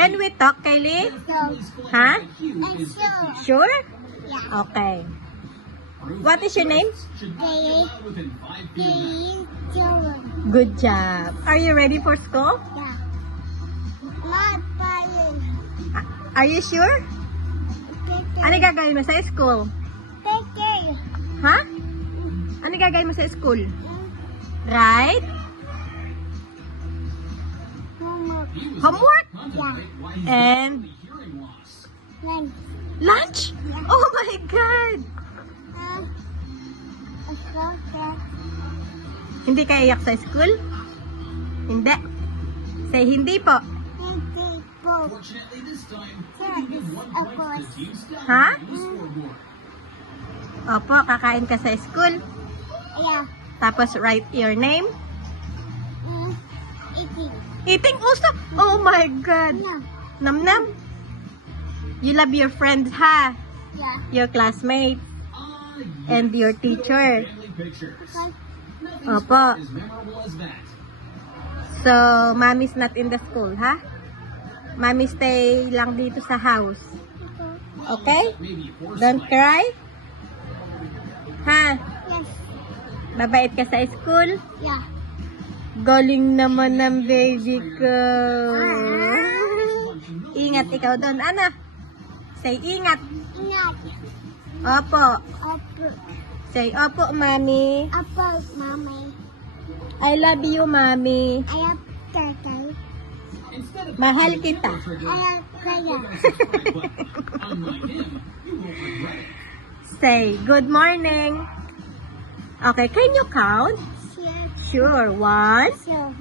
Can we talk, Kylie? Huh? Sure? Yeah. Okay. What is your name? Good job. Are you ready for school? Yeah. Not buying. Are you sure? Ano gagawin mo sa school? Picture. Ha? Ano gagawin mo sa school? Right? Homework? Yeah. And Lunch. lunch? Oh my God! Hindi ka iyak sa school? Hindi. Say hindi po. Ha? Opo, kakain ka sa school. Yeah. Tapos write your name. Eating. Eating also? Oh my God! No. Nam-nam. You love your friends, ha? Yeah. Your classmates. And your teacher. Opo. So, mommy's not in the school, ha? Mommy stay lang dito sa house. Okay? Don't cry? Ha? Yes. Mabait ka sa school? Yeah. Galing naman ng baby ko. Ingat ikaw doon, Ana. Say ingat. Ingat. Opo. Opo. Say opo, Mami. Opo, Mommy. I love you, Mami. I love Tatay. Mahal kita. I love Kaya. Say good morning. Okay, can you count? Sure. 1, So,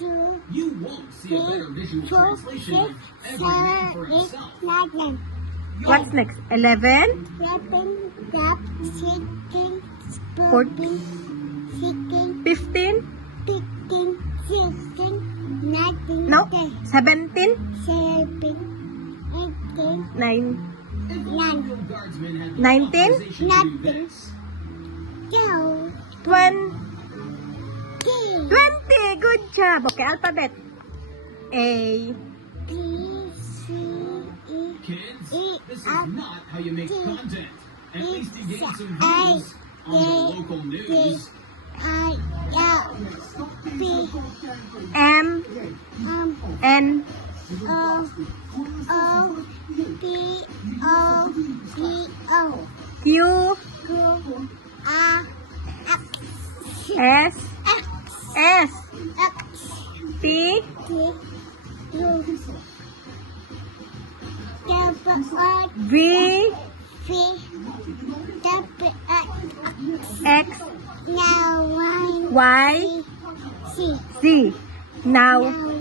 2, You won't see a better visual 4, 6, translation of every name for 7, 8, itself. 9, 10. what's next? 11? 11, 12, 13, 14, 16, 15? 15, 16, 19, No? 20, 17? 17, 18, 9? 9, Guardsmen had 19? authorization to do this. 12, 20? 13, 20! Good job! Okay, alphabet. A. B, C, E, Kids, E, this is F, not how you make G, content. At H, least you gain some I, views on the J, local J, news. I, L, P, M. N. O, P, O, P, O, Q. Q, R, X, S. X, S. X, T. T, U, W, V. V, W, X. now Y, Y. C, Z. Now, now